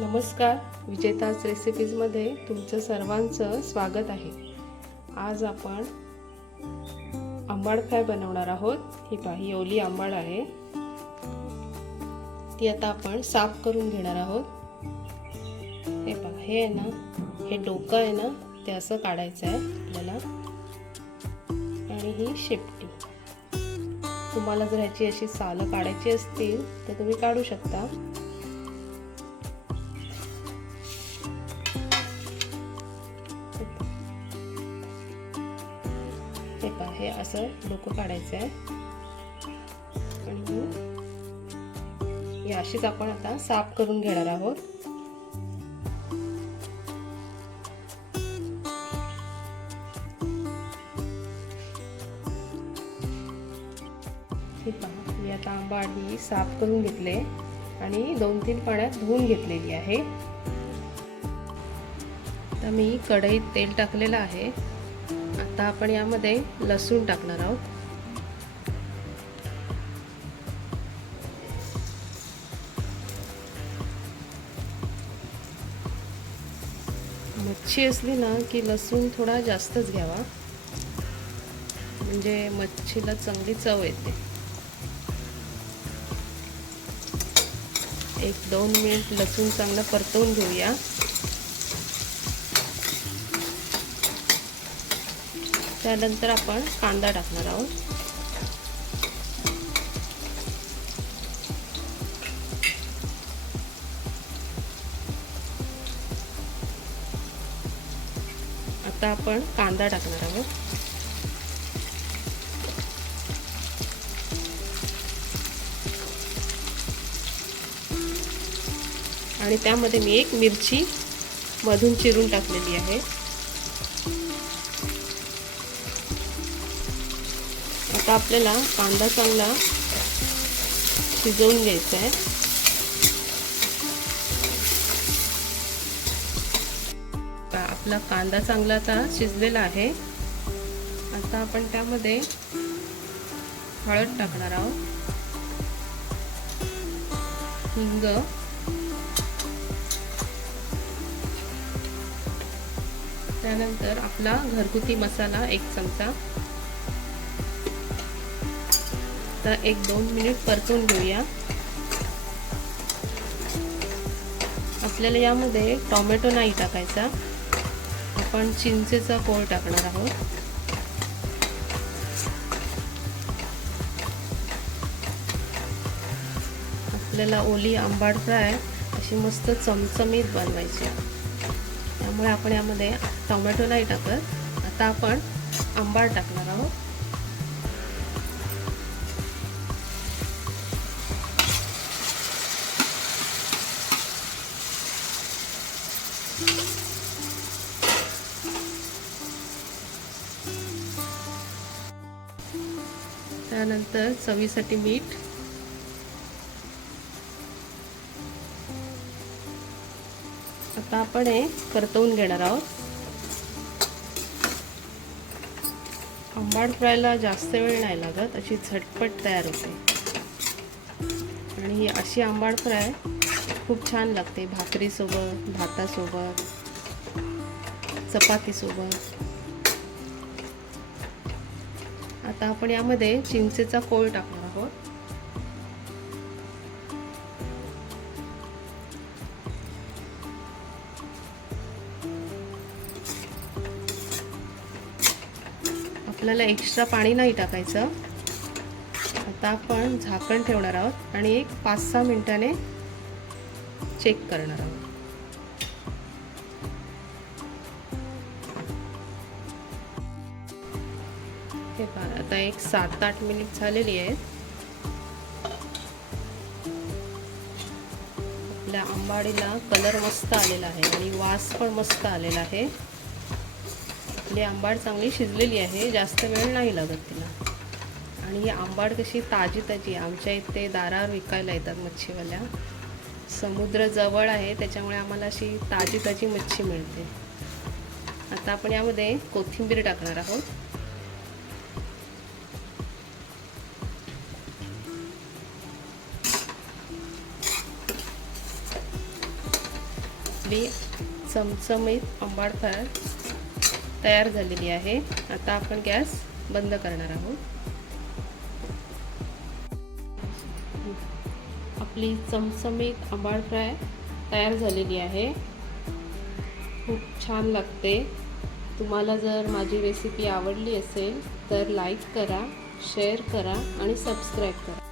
नमस्कार विजेताज रेसिपीजमध्ये तुमचं सर्वांचं स्वागत आहे. आज आपण आंबाड फ्राय बनवणार आहोत. ही पाही ओली आंबाड आहे. ती आता आपण साफ करून घेणार आहोत. हे पहा हे आहे ना हे डोकं आहे ना ते असं काढायचं आहे आपल्याला. आणि ही शेपटी. तुम्हाला जर ह्याची अशी सालं काढायची असतील तर तुम्ही काढू शकता. हे असं डोकं काढायचं आहे. आणि ही अशीच आपण आता साफ करून घेणार आहोत. मी आता आंबा आधी साफ करून घेतले आणि दोन तीन पाण्यात धुवून घेतलेली आहे. आता मी कढईत तेल टाकलेलं आहे. आता आपण यामध्ये लसूण टाकणार आहोत. मच्छी असली ना की लसूण थोडा जास्तच घ्यावा. म्हणजे मच्छीला चांगली चव येते. एक दोन मिनिट लसूण चांगलं परतवून घेऊया. त्यानंतर आपण कांदा टाकणार आहोत. आता आपण कांदा टाकणार आहोत. आणि त्यामध्ये मी एक मिरची मधून चिरून टाकलेली आहे. आता आपल्याला कांदा चांगला शिजवून घ्यायचा आहे. आपला कांदा चांगला आता शिजलेला आहे. आता आपण त्यामध्ये हळद टाकणार आहोत. हिंग. त्यानंतर आपला घरगुती मसाला एक चमचा. आता एक दोन मिनिट परतून घेऊया. आपल्याला यामध्ये टोमॅटो नाही टाकायचा. आपण चिंचेचा कोळ टाकणार आहोत. आपल्याला ओली आंबाड फ्राय अशी मस्त चमचमीत बनवायची त्यामुळे आपण यामध्ये टोमॅटो नाही टाकत. आता आपण आंबाड टाकणार आहोत. त्यानंतर चवीसाठी मीठ. आता आपण हे परतवून घेणार आहोत. आंबाड फ्रायला जास्त वेळ नाही लागत अशी झटपट तयार होते. आणि ही अशी आंबाड फ्राय खूप छान लागते भाकरीसोबत भातासोबत चपातीसोबत. आता आपण यामध्ये चिंचेचा कोळ टाकणार आहोत. आपल्याला एक्स्ट्रा पाणी नाही टाकायचं. आता आपण झाकण ठेवणार आहोत आणि एक पाच सहा मिनिटाने चेक करणार आहोत. हे पहा. आता एक सात आठ मिनिट झालेली आहेत. आपल्या आंबाडीला कलर मस्त आलेला आहे आणि वास पण मस्त आलेला आहे. आपली आंबाड चांगली शिजलेली आहे जास्त वेळ नाही लागत तिला. आणि ही आंबाड कशी ताजी ताजी आमच्या इथे दारावर विकायला येतात मच्छीवाल्या. समुद्र जवळ आहे त्याच्यामुळे आम्हाला अशी ताजी ताजी मच्छी मिळते. आता आपण यामध्ये कोथिंबीर टाकणार आहोत. आपली चमचमीत आंबाड फ्राय तयार झालेली आहे. आता आपण गॅस बंद करणार आहोत. आपली चमचमीत आंबाड फ्राय तयार झालेली आहे. खूप छान लागते. तुम्हाला जर माझी रेसिपी आवडली असेल तर लाईक करा शेअर करा आणि सबस्क्राईब करा.